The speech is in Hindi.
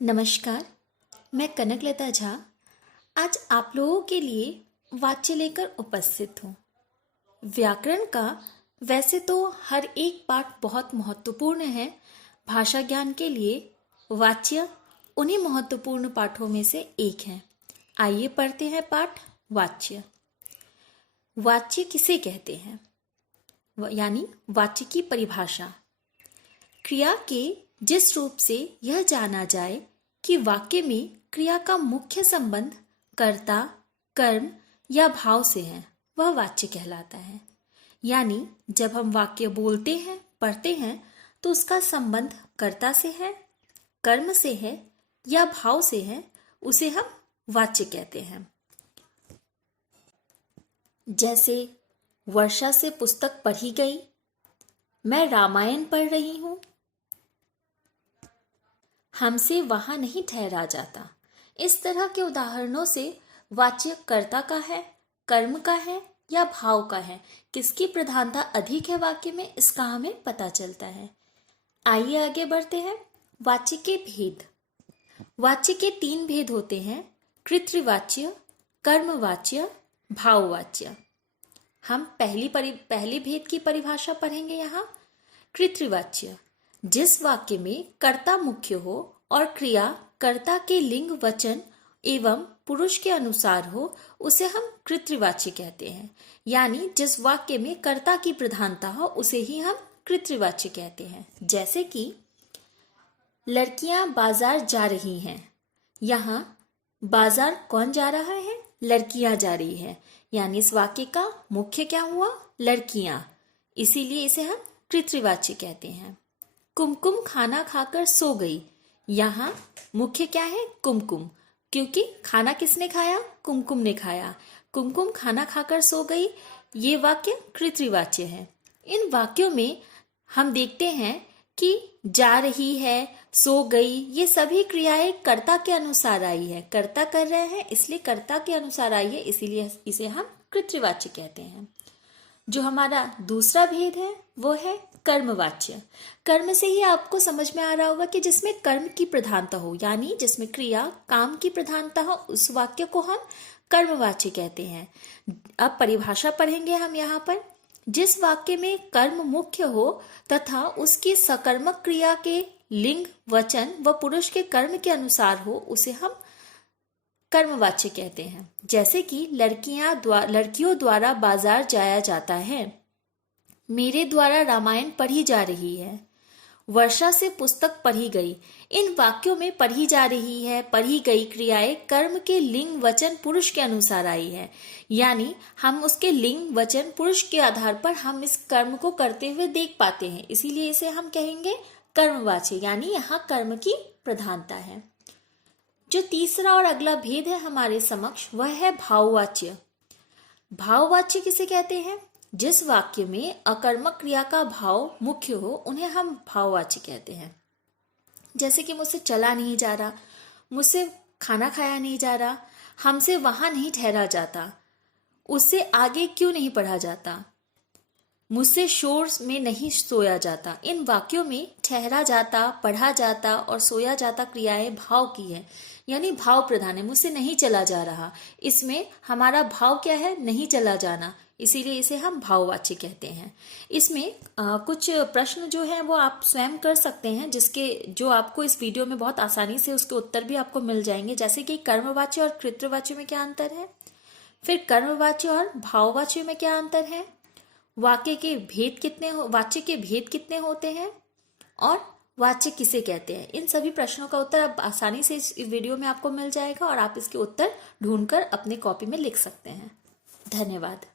नमस्कार, मैं कनकलता झा आज आप लोगों के लिए वाच्य लेकर उपस्थित हूँ। व्याकरण का वैसे तो हर एक पाठ बहुत महत्वपूर्ण है। भाषा ज्ञान के लिए वाच्य उन्हीं महत्वपूर्ण पाठों में से एक है। आइए पढ़ते हैं पाठ वाच्य। वाच्य किसे कहते हैं? यानी वाच्य की परिभाषा। क्रिया के जिस रूप से यह जाना जाए कि वाक्य में क्रिया का मुख्य संबंध कर्ता, कर्म या भाव से है, वह वाच्य कहलाता है। यानी जब हम वाक्य बोलते हैं, पढ़ते हैं तो उसका संबंध कर्ता से है, कर्म से है या भाव से है, उसे हम वाच्य कहते हैं। जैसे वर्षा से पुस्तक पढ़ी गई, मैं रामायण पढ़ रही हूँ, हमसे वहां नहीं ठहरा जाता। इस तरह के उदाहरणों से वाच्य कर्ता का है, कर्म का है या भाव का है, किसकी प्रधानता अधिक है वाक्य में, इसका हमें पता चलता है। आइए आगे बढ़ते हैं। वाच्य के भेद। वाच्य के 3 भेद होते हैं: कृतवाच्य, कर्मवाच्य, भाववाच्य। हम पहली भेद की परिभाषा पढ़ेंगे यहाँ। कृतवाच्य, जिस वाक्य में कर्ता मुख्य हो और क्रिया कर्ता के लिंग, वचन एवं पुरुष के अनुसार हो, उसे हम कृतवाच्य कहते हैं। यानी जिस वाक्य में कर्ता की प्रधानता हो उसे ही हम कृतवाच्य कहते हैं। जैसे कि लड़कियां बाजार जा रही हैं, यहाँ बाजार कौन जा रहा है? लड़कियां जा रही है। यानी इस वाक्य का मुख्य क्या हुआ? लड़कियां, इसीलिए इसे हम कृतवाच्य कहते हैं। कुमकुम खाना खाकर सो गई, यहाँ मुख्य क्या है? कुमकुम, क्योंकि खाना किसने खाया? कुमकुम ने खाया। कुमकुम खाना खाकर सो गई, ये वाक्य कृतवाच्य है। इन वाक्यों में हम देखते हैं कि जा रही है, सो गई, ये सभी क्रियाएं कर्ता के अनुसार आई है। कर्ता कर रहे हैं इसलिए कर्ता के अनुसार आई है, इसीलिए इसे हम कृतवाच्य कहते हैं। जो हमारा दूसरा भेद है वो है कर्मवाच्य। कर्म से ही आपको समझ में आ रहा होगा कि जिसमें कर्म की प्रधानता हो, यानी जिसमें क्रिया काम की प्रधानता हो, उस वाक्य को हम कर्मवाच्य कहते हैं। अब परिभाषा पढ़ेंगे हम यहाँ पर। जिस वाक्य में कर्म मुख्य हो तथा उसकी सकर्मक क्रिया के लिंग, वचन व पुरुष के कर्म के अनुसार हो, उसे हम कर्मवाच्य कहते हैं। जैसे कि लड़कियों द्वारा बाजार जाया जाता है, मेरे द्वारा रामायण पढ़ी जा रही है, वर्षा से पुस्तक पढ़ी गई। इन वाक्यों में पढ़ी जा रही है, पढ़ी गई क्रियाएं कर्म के लिंग, वचन, पुरुष के अनुसार आई है। यानी हम उसके लिंग, वचन, पुरुष के आधार पर हम इस कर्म को करते हुए देख पाते हैं, इसीलिए इसे हम कहेंगे कर्मवाच्य। यानी यहाँ कर्म की प्रधानता है। जो तीसरा और अगला भेद है हमारे समक्ष, वह है भाववाच्य। भाववाच्य किसे कहते हैं? जिस वाक्य में अकर्मक क्रिया का भाव मुख्य हो, उन्हें हम भाववाच्य कहते हैं। जैसे कि मुझसे चला नहीं जा रहा, मुझसे खाना खाया नहीं जा रहा, हमसे वहां नहीं ठहरा जाता, उससे आगे क्यों नहीं पढ़ा जाता, मुझसे शोर में नहीं सोया जाता। इन वाक्यों में ठहरा जाता, पढ़ा जाता और सोया जाता क्रियाएं भाव की है, यानी भाव प्रधान है। मुझसे नहीं चला जा रहा, इसमें हमारा भाव क्या है? नहीं चला जाना, इसीलिए इसे हम भाववाच्य कहते हैं। इसमें कुछ प्रश्न जो है वो आप स्वयं कर सकते हैं, जो आपको इस वीडियो में बहुत आसानी से उसके उत्तर भी आपको मिल जाएंगे। जैसे कि कर्मवाच्य और कृतवाच्य में क्या अंतर है, फिर कर्मवाच्य और भाववाच्य में क्या अंतर है, वाच्य के भेद कितने होते हैं और वाच्य किसे कहते हैं। इन सभी प्रश्नों का उत्तर अब आसानी से इस वीडियो में आपको मिल जाएगा और आप इसके उत्तर ढूंढकर अपने कॉपी में लिख सकते हैं। धन्यवाद।